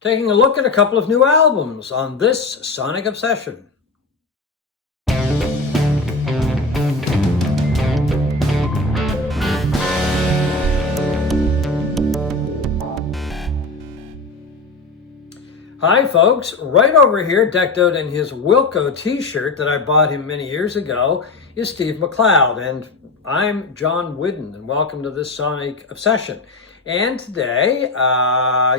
taking a look at a couple of new albums on this Sonic Obsession. Hi folks, right over here, decked out in his Wilco t-shirt that I bought him many years ago, is Steve McLeod, and I'm John Whidden, and welcome to this Sonic Obsession. And today,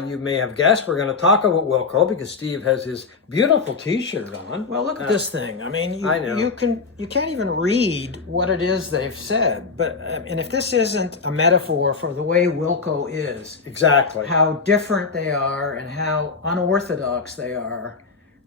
you may have guessed, we're going to talk about Wilco because Steve has his beautiful t-shirt on. Well, look at this thing. I mean, I know. you can't even read what it is they've said. But and if this isn't a metaphor for the way Wilco is, Exactly. how different they are and how unorthodox they are,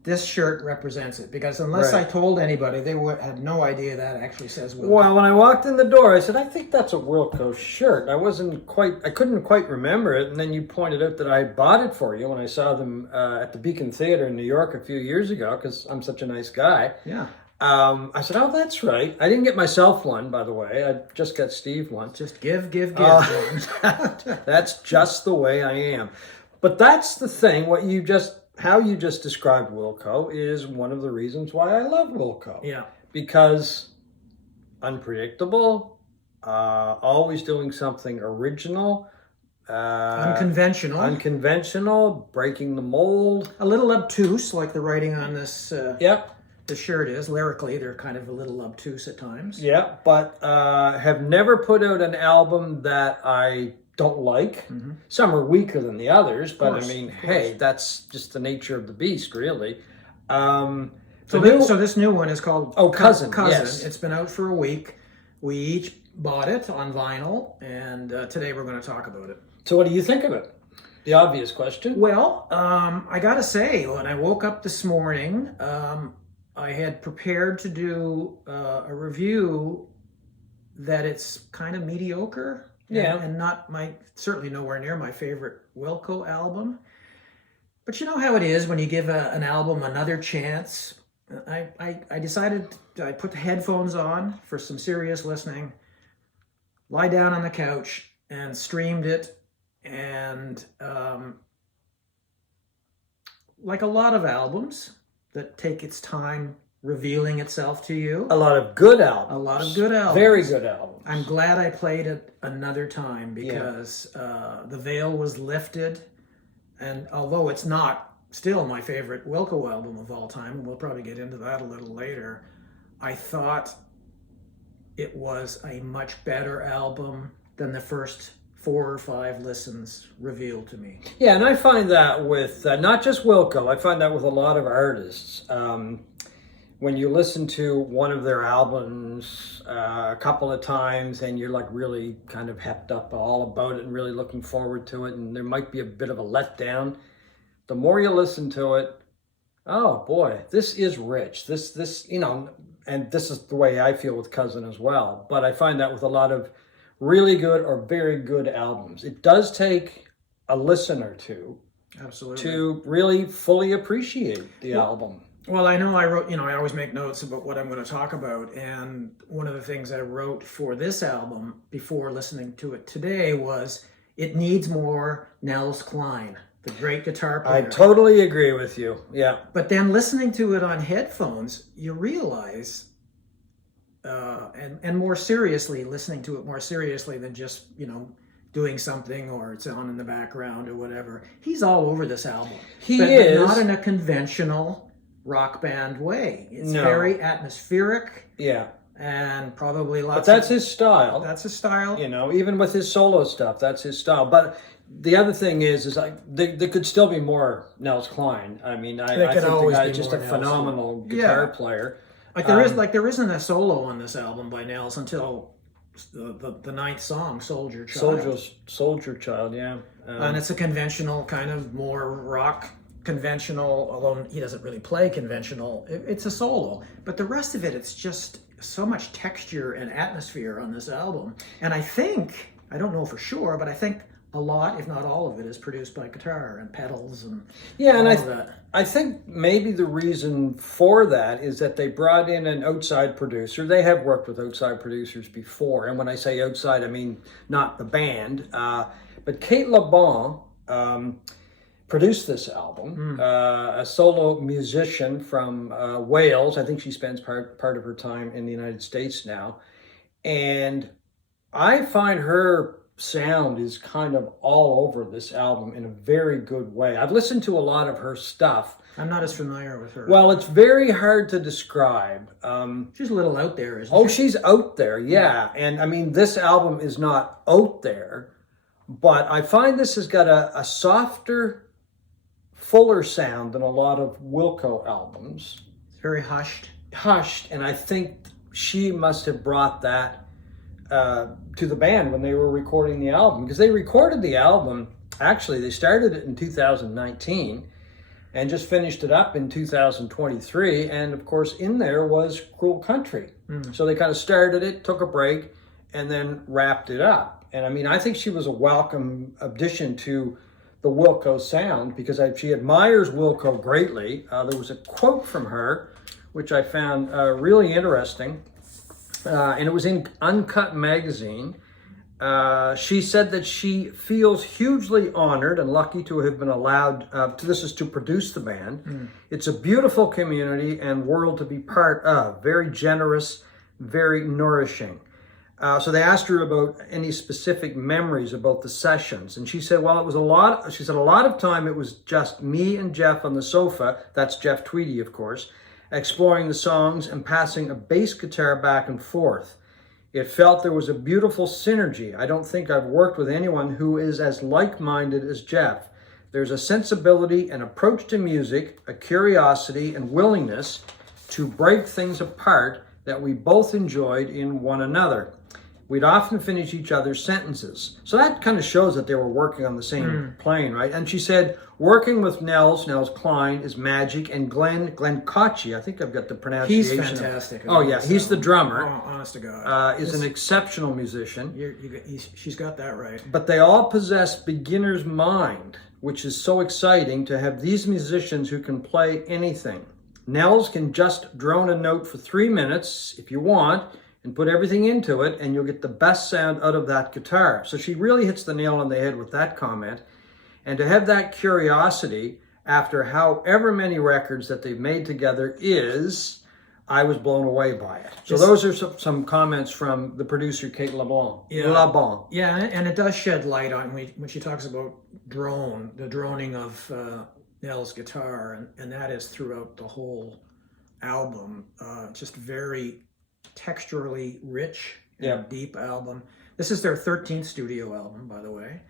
this shirt represents it. Because unless Right. I told anybody, they had no idea that actually says Wilco. Well, when I walked in the door, I said, I think that's a Wilco shirt. I couldn't quite remember it. And then you pointed out that I bought it for you when I saw them at the Beacon Theater in New York a few years ago, because I'm such a nice guy. Yeah. I said, oh, that's right. I didn't get myself one, by the way. I just got Steve one. Just give. That's just the way I am. But that's the thing, how you just described Wilco is one of the reasons why I love Wilco. Yeah. Because unpredictable, always doing something original, unconventional, breaking the mold. A little obtuse, like the writing on this. Yep. The shirt is. Lyrically, they're kind of a little obtuse at times. Yeah, but have never put out an album that I don't like. Mm-hmm. Some are weaker than the others, but course, I mean, of hey, course. that's just the nature of the beast, really. So this new one is called Cousin. Yes. It's been out for a week. We each bought it on vinyl, and today we're going to talk about it. So what do you think of it? The obvious question. Well, I got to say, when I woke up this morning, I had prepared to do a review that it's kind of mediocre. Yeah. And certainly nowhere near my favorite Wilco album. But you know how it is when you give an album another chance. I decided I put the headphones on for some serious listening, lie down on the couch and streamed it. And like a lot of albums that take its time revealing itself to you. A lot of good albums. A lot of good albums. Very good albums. I'm glad I played it another time because the veil was lifted. And although it's not still my favorite Wilco album of all time, and we'll probably get into that a little later, I thought it was a much better album than the first 4 or 5 listens revealed to me. Yeah, and I find that with not just Wilco, I find that with a lot of artists. When you listen to one of their albums a couple of times and you're like really kind of hepped up all about it and really looking forward to it, and there might be a bit of a letdown, the more you listen to it, oh boy, this is rich. This and this is the way I feel with Cousin as well. But I find that with a lot of really good or very good albums. It does take a listen or two Absolutely. to really fully appreciate the album. Well, I know I wrote, I always make notes about what I'm going to talk about. And one of the things I wrote for this album before listening to it today was it needs more Nels Cline, the great guitar player. I totally agree with you. Yeah. But then listening to it on headphones, you realize, and more seriously, listening to it more seriously than just, doing something or it's on in the background or whatever. He's all over this album. He is. But not in a conventional rock band way. It's very atmospheric. Yeah. And probably lots. But that's his style. That's his style. Even with his solo stuff, that's his style. But the other thing is like there could still be more Nels Cline. I mean, I think the guy's just a phenomenal guitar player. Like there isn't a solo on this album by Nels until the ninth song, Soldier Child. Soldier Child, yeah. And it's a conventional kind of more rock. Conventional, although he doesn't really play conventional, it's a solo. But the rest of it, it's just so much texture and atmosphere on this album. And I don't know for sure, but I think a lot, if not all of it, is produced by guitar and pedals and all of that. I think maybe the reason for that is that they brought in an outside producer. They have worked with outside producers before, and when I say outside, I mean not the band, but Kate LeBon produced this album, a solo musician from Wales. I think she spends part of her time in the United States now. And I find her sound is kind of all over this album in a very good way. I've listened to a lot of her stuff. I'm not as familiar with her. Well, it's very hard to describe. She's a little out there, isn't she? She's out there, yeah. And I mean, this album is not out there, but I find this has got a softer, fuller sound than a lot of Wilco albums. It's very hushed. And I think she must have brought that to the band when they were recording the album, because they recorded the album, actually they started it in 2019 and just finished it up in 2023, and of course in there was Cruel Country. So they kind of started it, took a break, and then wrapped it up. And I mean, I think she was a welcome addition to the Wilco sound, because she admires Wilco greatly. There was a quote from her which I found really interesting. And it was in Uncut magazine. She said that she feels hugely honored and lucky to have been allowed, this is to produce the band. It's a beautiful community and world to be part of. Very generous, very nourishing. So they asked her about any specific memories about the sessions. And she said, well, it was a lot of time it was just me and Jeff on the sofa. That's Jeff Tweedy, of course, exploring the songs and passing a bass guitar back and forth. It felt there was a beautiful synergy. I don't think I've worked with anyone who is as like-minded as Jeff. There's a sensibility and approach to music, a curiosity and willingness to break things apart that we both enjoyed in one another. We'd often finish each other's sentences. So that kind of shows that they were working on the same plane, right? And she said, working with Nels Klein is magic, and Glenn Kochi, I think I've got the pronunciation. He's fantastic. Oh yeah, he's the drummer. Oh, honest to God. Is an exceptional musician. She's got that right. But they all possess beginner's mind, which is so exciting to have these musicians who can play anything. Nels can just drone a note for 3 minutes if you want, and put everything into it, and you'll get the best sound out of that guitar. So she really hits the nail on the head with that comment. And to have that curiosity after however many records that they've made together I was blown away by it. So those are some comments from the producer, Kate LeBlanc. Yeah, and it does shed light on when she talks about the droning of Nell's guitar, and that is throughout the whole album. Just very texturally rich and deep album. This is their 13th studio album, by the way.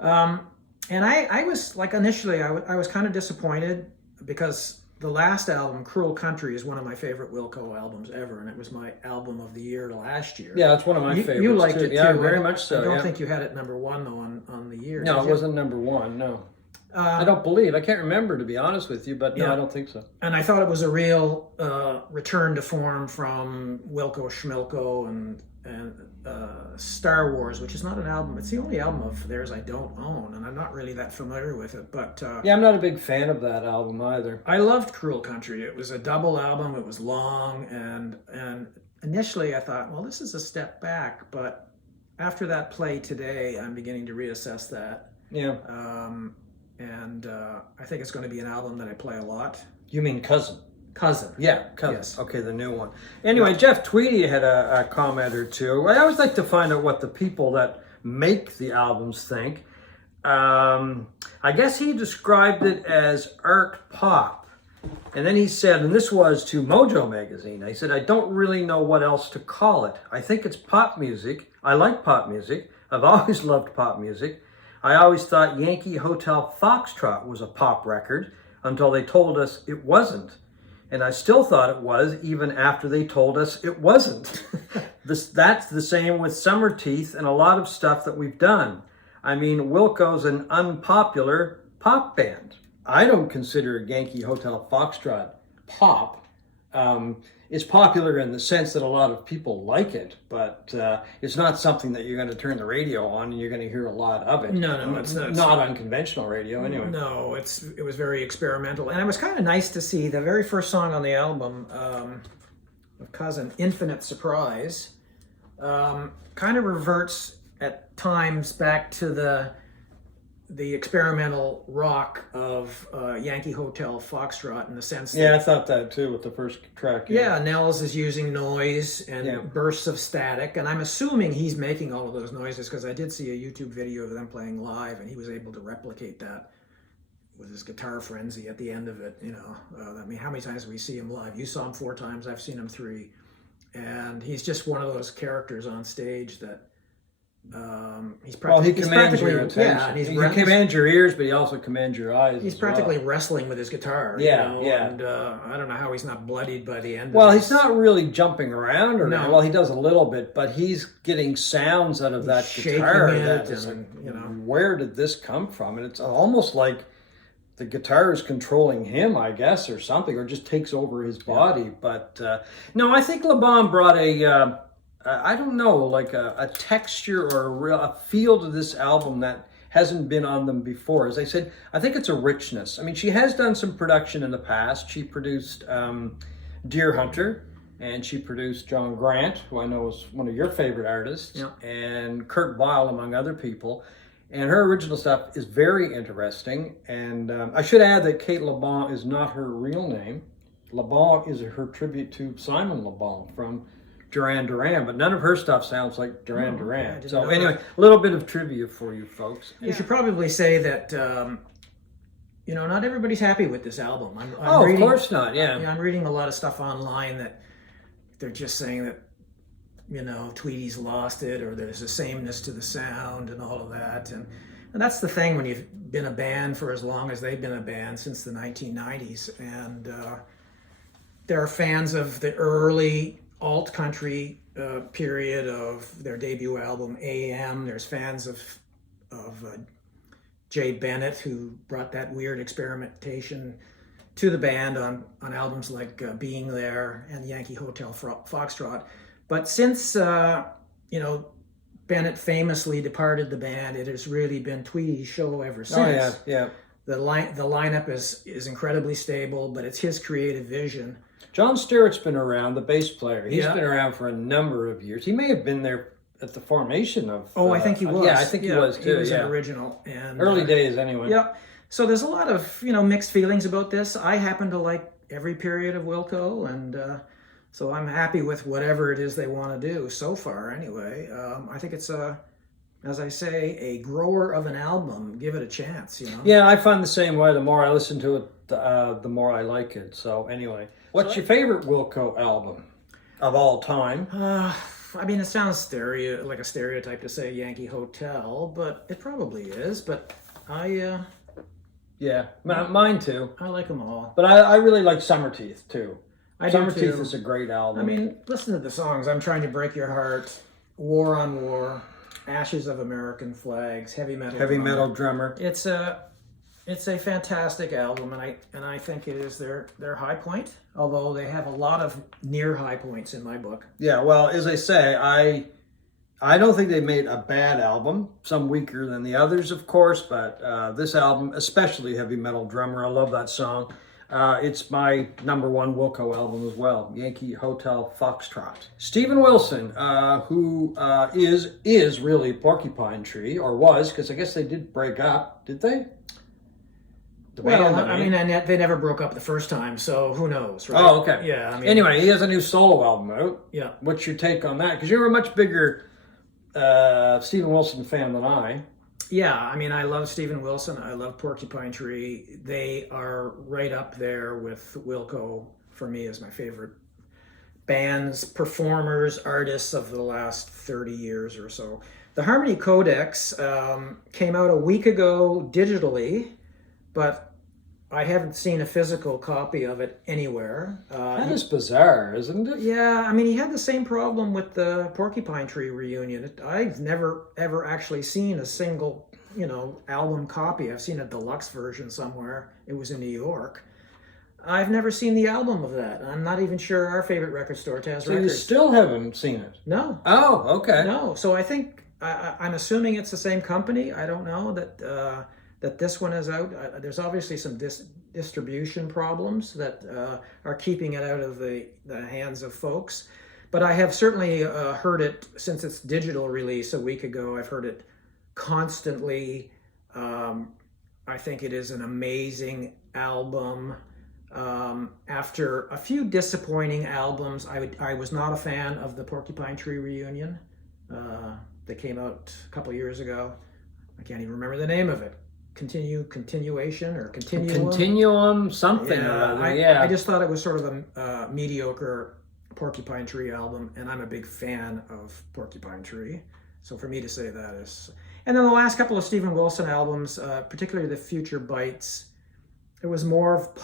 And I was like, initially I was kind of disappointed, because the last album, Cruel Country, is one of my favorite Wilco albums ever, and it was my album of the year last year. Yeah, it's one of my favorites. You liked it too. Yeah, very much so. I don't think you had it number one though on the year. No, it wasn't number one. No. I don't believe. I can't remember, to be honest with you, but no, I don't think so. And I thought it was a real return to form from Wilco Schmilko and Star Wars, which is not an album. It's the only album of theirs I don't own, and I'm not really that familiar with it. But I'm not a big fan of that album either. I loved Cruel Country. It was a double album. It was long, and initially I thought, well, this is a step back. But after that play today, I'm beginning to reassess that. Yeah. And I think it's going to be an album that I play a lot. You mean Cousin? Cousin. Yeah, Cousin. Yes. Okay, the new one. Anyway, Jeff Tweedy had a comment or two. I always like to find out what the people that make the albums think. I guess he described it as art pop. And then he said, and this was to Mojo magazine, he said, I don't really know what else to call it. I think it's pop music. I like pop music. I've always loved pop music. I always thought Yankee Hotel Foxtrot was a pop record until they told us it wasn't. And I still thought it was, even after they told us it wasn't. That's the same with Summer Teeth and a lot of stuff that we've done. I mean, Wilco's an unpopular pop band. I don't consider Yankee Hotel Foxtrot pop. It's popular in the sense that a lot of people like it, but it's not something that you're going to turn the radio on and you're going to hear a lot of it. No, it's not on conventional radio anyway. No, it was very experimental, and it was kind of nice to see the very first song on the album of Cousin, Infinite Surprise, kind of reverts at times back to the the experimental rock of Yankee Hotel Foxtrot, in the sense that, Yeah, I thought that too with the first track. yeah, Nels is using noise and Yeah. bursts of static, and I'm assuming he's making all of those noises, because I did see a YouTube video of them playing live, and he was able to replicate that with his guitar frenzy at the end of it. I mean, how many times do we see him live? You saw him 4 times, I've seen him 3, and he's just one of those characters on stage that he commands your attention. Yeah, and he commands your ears, but he also commands your eyes. He's practically wrestling with his guitar. Yeah, yeah. And I don't know how he's not bloodied by the end. Well, of he's not really jumping around, or No. well, he does a little bit, but he's getting sounds out of that shaking guitar. it, That is and, where did this come from? And it's almost like the guitar is controlling him, I guess, or something, or just takes over his body. But no, I think LeBon brought I don't know, like a texture or a feel to this album that hasn't been on them before. As I said, I think it's a richness. I mean, she has done some production in the past. She produced Deer Hunter, and she produced John Grant, who I know is one of your favorite artists, and Kurt Weill, among other people. And her original stuff is very interesting. And I should add that Kate LeBon is not her real name. LeBon is her tribute to Simon LeBon from Duran Duran, but none of her stuff sounds like Duran Duran. Yeah, so anyway, a little bit of trivia for you folks. We should probably say that not everybody's happy with this album. I'm Of reading, course not. Yeah. I'm reading a lot of stuff online that they're just saying that Tweedy's lost it, or there's a sameness to the sound and all of that, and that's the thing when you've been a band for as long as they've been a band, since the 1990s, and there are fans of the early alt country period of their debut album AM. There's fans of Jay Bennett, who brought that weird experimentation to the band on albums like Being There and Yankee Hotel Foxtrot. But since Bennett famously departed the band, it has really been Tweedy's show ever since. Oh yeah. The lineup is incredibly stable, but it's his creative vision. John Stewart's been around, the bass player. He's Yeah. been around for a number of years. He may have been there at the formation of... Oh, I think he was. Yeah, I think he was too. He was yeah. an original. And, Early days, anyway. Yeah. So there's a lot of mixed feelings about this. I happen to like every period of Wilco, and so I'm happy with whatever it is they want to do so far. Anyway, I think it's as I say, a grower of an album. Give it a chance. Yeah, I find the same way. The more I listen to it, the more I like it. So anyway, what's your favorite Wilco album of all time? I mean, it sounds like a stereotype to say Yankee Hotel, but it probably is. But Yeah, mine too. I like them all. But I really like Summerteeth too. I do Summerteeth too. is a great album. I mean, listen to the songs. I'm Trying to Break Your Heart, War on War, Ashes of American Flags, Heavy Metal Drummer. It's a fantastic album, and I think it is their high point. Although they have a lot of near high points in my book. Yeah, well, as I say, I don't think they made a bad album. Some weaker than the others, of course, but this album, especially Heavy Metal Drummer, I love that song. It's my number one Wilco album as well, Yankee Hotel Foxtrot. Steven Wilson, who is really Porcupine Tree, or was, because I guess they did break up, did they? They never broke up the first time, so who knows, right? Oh, okay. Yeah, I mean... Anyway, he has a new solo album out. Yeah. What's your take on that? Because you're a much bigger Steven Wilson fan than I. Yeah, I mean, I love Steven Wilson. I love Porcupine Tree. They are right up there with Wilco for me as my favorite bands, performers, artists of the last 30 years or so. The Harmony Codex came out a week ago digitally, but I haven't seen a physical copy of it anywhere. That is bizarre, isn't it? Yeah, I mean, he had the same problem with the Porcupine Tree reunion. I've never, ever actually seen a single, album copy. I've seen a deluxe version somewhere. It was in New York. I've never seen the album of that. I'm not even sure our favorite record store, Taz So Records. you still haven't seen it? No. Oh, okay. No. So I think, I'm assuming it's the same company. I don't know that this one is out. There's obviously some distribution problems that are keeping it out of the hands of folks. But I have certainly heard it since its digital release a week ago. I've heard it constantly I think it is an amazing album. After a few disappointing albums, I was not a fan of the Porcupine Tree reunion that came out a couple years ago. I can't even remember the name of it. Continuum, something. Yeah, I just thought it was sort of a mediocre Porcupine Tree album, and I'm a big fan of Porcupine Tree. So for me to say that is... And then the last couple of Steven Wilson albums, particularly the Future Bites, it was more of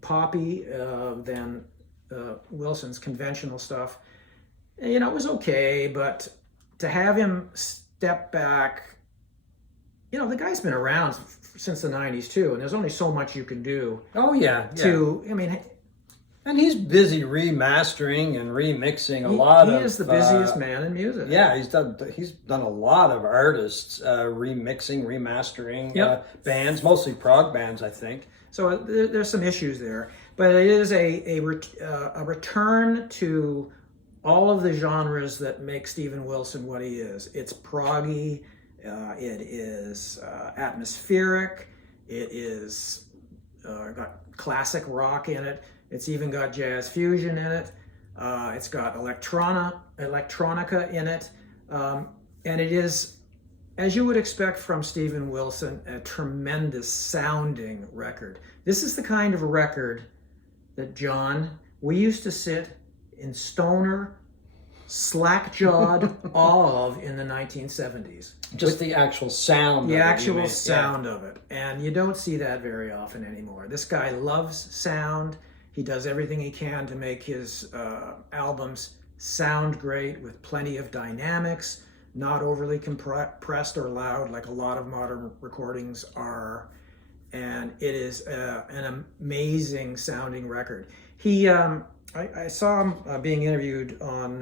poppy than Wilson's conventional stuff. You know, it was okay, but to have him step back, you know, the guy's been around since the 90s too, and there's only so much you can do. Oh, yeah. I mean... And he's busy remastering and remixing a lot of... He is the busiest man in music. Yeah, he's done a lot of artists remixing, remastering bands, mostly prog bands, I think. So there's some issues there. But it is a return to all of the genres that make Steven Wilson what he is. It's proggy, it is atmospheric, it is got classic rock in it. It's even got jazz fusion in it. It's got electronica in it. And it is, as you would expect from Steven Wilson, a tremendous sounding record. This is the kind of record that, John, we used to sit in stoner, slack-jawed awe of in the 1970s. Just the actual sound. The actual sound of it. And you don't see that very often anymore. This guy loves sound. He does everything he can to make his albums sound great with plenty of dynamics, not overly compressed or loud like a lot of modern recordings are. And it is an amazing sounding record. I saw him being interviewed on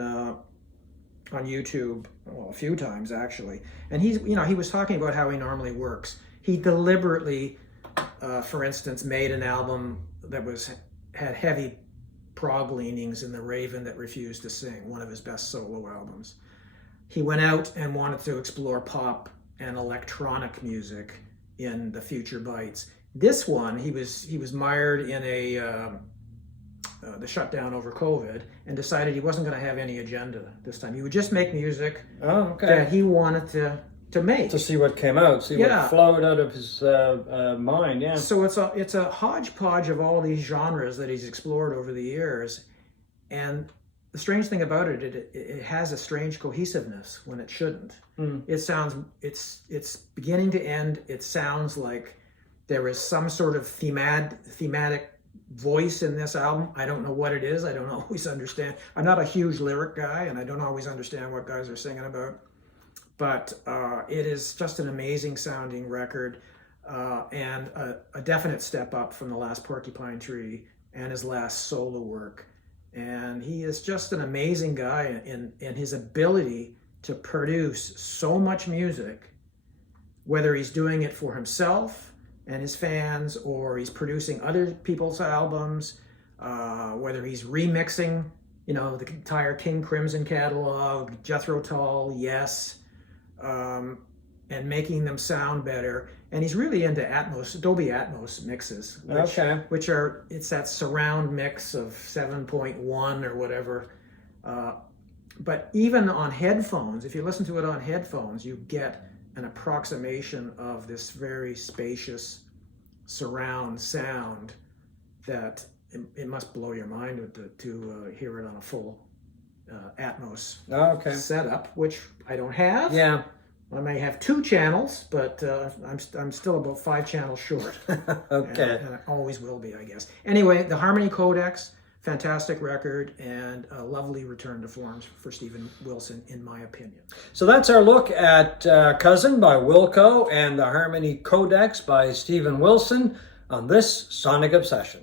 YouTube, well, a few times actually, and he was talking about how he normally works. He deliberately, for instance, made an album that had heavy prog leanings in The Raven That Refused to Sing, one of his best solo albums. He went out and wanted to explore pop and electronic music in The Future Bites. This one, he was mired in the shutdown over COVID, and decided he wasn't going to have any agenda this time. He would just make music that he wanted to make. To see what came out, what flowed out of his mind, yeah. So it's a hodgepodge of all these genres that he's explored over the years, and the strange thing about it has a strange cohesiveness when it shouldn't. It sounds, it's beginning to end, it sounds like there is some sort of thematic voice in this album. I don't know what it is. I don't always understand. I'm not a huge lyric guy, and I don't always understand what guys are singing about. But it is just an amazing sounding record, and a definite step up from the last Porcupine Tree and his last solo work. And he is just an amazing guy in his ability to produce so much music, whether he's doing it for himself and his fans, or he's producing other people's albums, whether he's remixing, the entire King Crimson catalog, Jethro Tull, Yes, and making them sound better. And he's really into Dolby Atmos mixes, which are, it's that surround mix of 7.1 or whatever. But even on headphones, if you listen to it on headphones, you get an approximation of this very spacious surround sound that it must blow your mind to hear it on a full Atmos setup, which I don't have. Yeah. I may have 2 channels, but I'm still about 5 channels short. Okay. And I always will be, I guess. Anyway, the Harmony Codex, fantastic record, and a lovely return to form for Steven Wilson, in my opinion. So that's our look at Cousin by Wilco and the Harmony Codex by Steven Wilson on this Sonic Obsession.